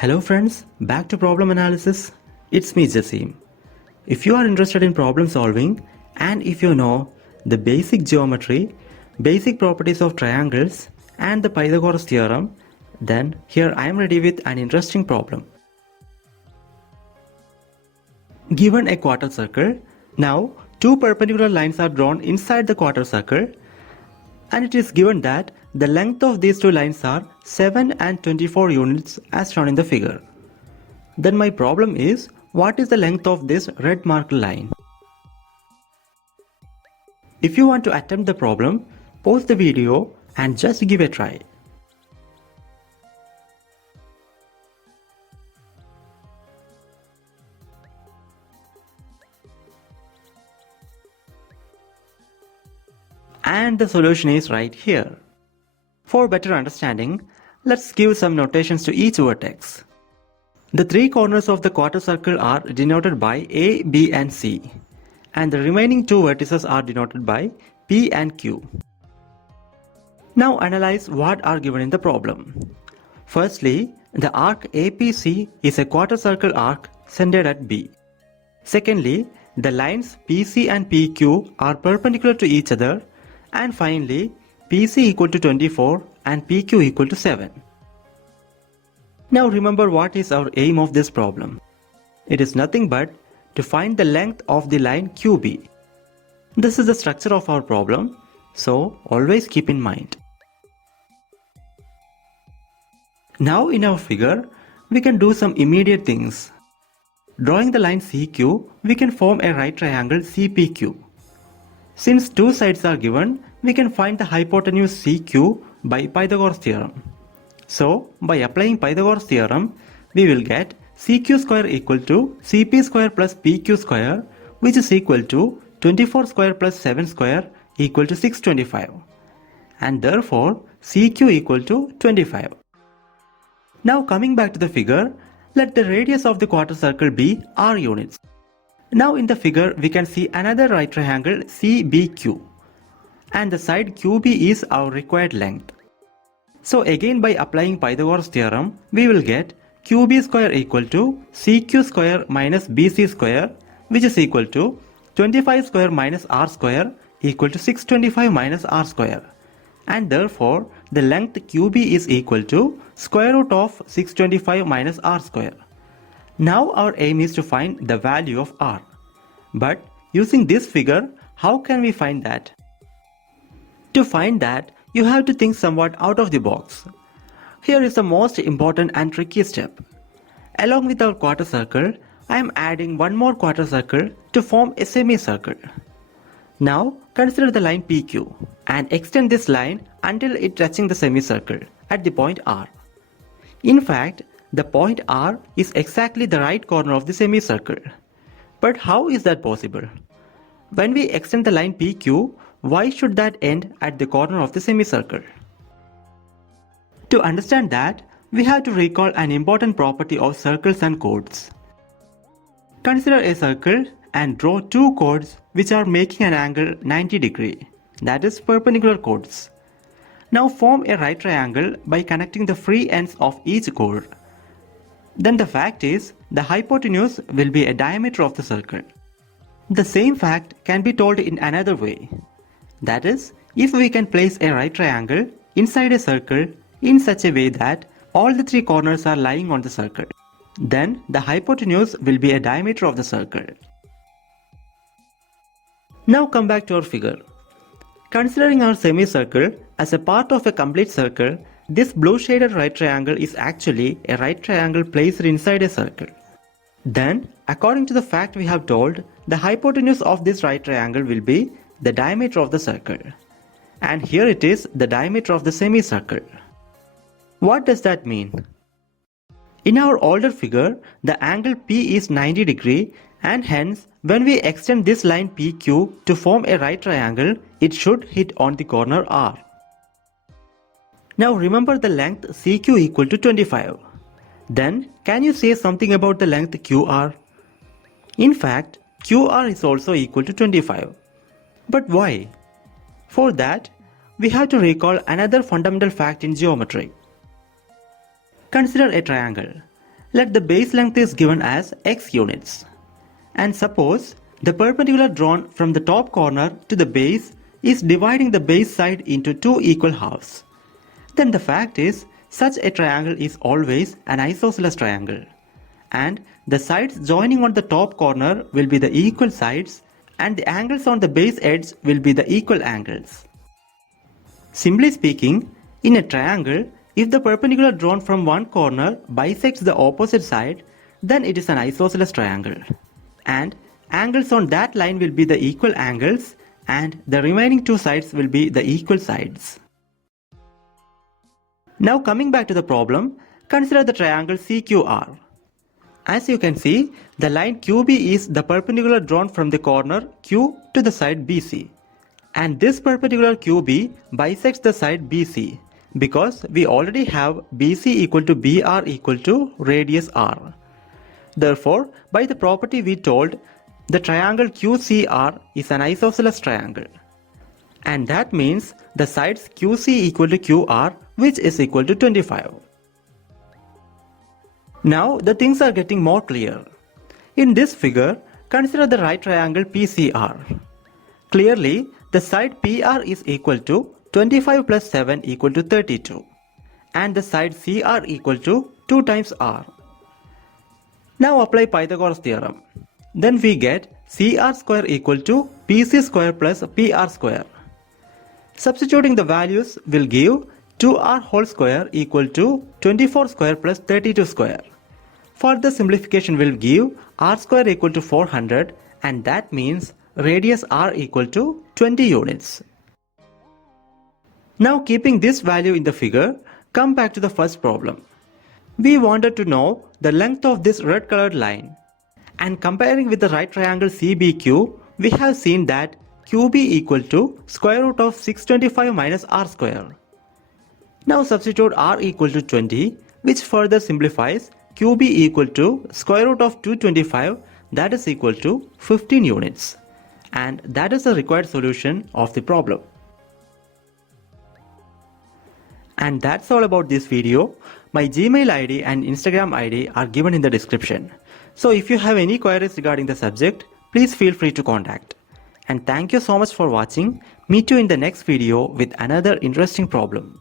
Hello friends, back to problem analysis. It's me Jassim. If you are interested in problem solving and if you know the basic geometry, basic properties of triangles and the Pythagoras theorem, then here I am ready with an interesting problem. Given a quarter circle, now two perpendicular lines are drawn inside the quarter circle and it is given that the length of these two lines are 7 and 24 units as shown in the figure. Then my problem is, what is the length of this red marked line? If you want to attempt the problem, pause the video and just give a try. And the solution is right here. For better understanding, let's give some notations to each vertex. The three corners of the quarter circle are denoted by A, B and C, and the remaining two vertices are denoted by P and Q. Now analyze what are given in the problem. Firstly, the arc APC is a quarter circle arc centered at B. Secondly, the lines PC and PQ are perpendicular to each other. And finally, PC equal to 24 and PQ equal to 7. Now remember what is our aim of this problem. It is nothing but to find the length of the line QB. This is the structure of our problem, so always keep in mind. Now in our figure, we can do some immediate things. Drawing the line CQ, we can form a right triangle CPQ. Since two sides are given, we can find the hypotenuse CQ by Pythagoras theorem. So, by applying Pythagoras theorem, we will get CQ square equal to CP square plus PQ square, which is equal to 24 square plus 7 square equal to 625. And therefore, CQ equal to 25. Now coming back to the figure, let the radius of the quarter circle be R units. Now in the figure we can see another right triangle CBQ and the side QB is our required length. So again by applying Pythagoras theorem we will get QB square equal to CQ square minus BC square, which is equal to 25 square minus R square equal to 625 minus R square, and therefore the length QB is equal to square root of 625 minus R square. Now our aim is to find the value of R. But using this figure, how can we find that? To find that, you have to think somewhat out of the box. Here is the most important and tricky step. Along with our quarter circle, I am adding one more quarter circle to form a semicircle. Now consider the line PQ and extend this line until it touching the semicircle at the point R. In fact, the point R is exactly the right corner of the semicircle. But how is that possible? When we extend the line PQ, why should that end at the corner of the semicircle? To understand that, we have to recall an important property of circles and chords. Consider a circle and draw two chords which are making an angle 90 degrees, that is perpendicular chords. Now form a right triangle by connecting the free ends of each chord. Then the fact is, the hypotenuse will be a diameter of the circle. The same fact can be told in another way. That is, if we can place a right triangle inside a circle in such a way that all the three corners are lying on the circle, then the hypotenuse will be a diameter of the circle. Now come back to our figure. Considering our semicircle as a part of a complete circle, this blue shaded right triangle is actually a right triangle placed inside a circle. Then, according to the fact we have told, the hypotenuse of this right triangle will be the diameter of the circle. And here it is the diameter of the semicircle. What does that mean? In our older figure, the angle P is 90 degrees and hence when we extend this line PQ to form a right triangle, it should hit on the corner R. Now remember the length CQ equal to 25. Then can you say something about the length QR? In fact, QR is also equal to 25. But why? For that, we have to recall another fundamental fact in geometry. Consider a triangle. Let the base length is given as x units. And suppose the perpendicular drawn from the top corner to the base is dividing the base side into two equal halves. Then the fact is, such a triangle is always an isosceles triangle. And the sides joining on the top corner will be the equal sides, and the angles on the base edge will be the equal angles. Simply speaking, in a triangle, if the perpendicular drawn from one corner bisects the opposite side, then it is an isosceles triangle. And angles on that line will be the equal angles, and the remaining two sides will be the equal sides. Now coming back to the problem, consider the triangle CQR. As you can see, the line QB is the perpendicular drawn from the corner Q to the side BC. And this perpendicular QB bisects the side BC because we already have BC equal to BR equal to radius R. Therefore, by the property we told, the triangle QCR is an isosceles triangle. And that means the sides QC equal to QR, which is equal to 25. Now the things are getting more clear. In this figure, consider the right triangle PCR. Clearly, the side PR is equal to 25 plus 7 equal to 32. And the side CR equal to 2 times R. Now apply Pythagoras theorem. Then we get CR square equal to PC square plus PR square. Substituting the values will give 2R whole square equal to 24 square plus 32 square. Further simplification will give R square equal to 400, and that means radius R equal to 20 units. Now keeping this value in the figure, come back to the first problem. We wanted to know the length of this red colored line. And comparing with the right triangle CBQ, we have seen that QB equal to square root of 625 minus R square. Now substitute R equal to 20, which further simplifies QB equal to square root of 225, that is equal to 15 units. And that is the required solution of the problem. And that's all about this video. My Gmail ID and Instagram ID are given in the description. So if you have any queries regarding the subject, please feel free to contact. And thank you so much for watching. Meet you in the next video with another interesting problem.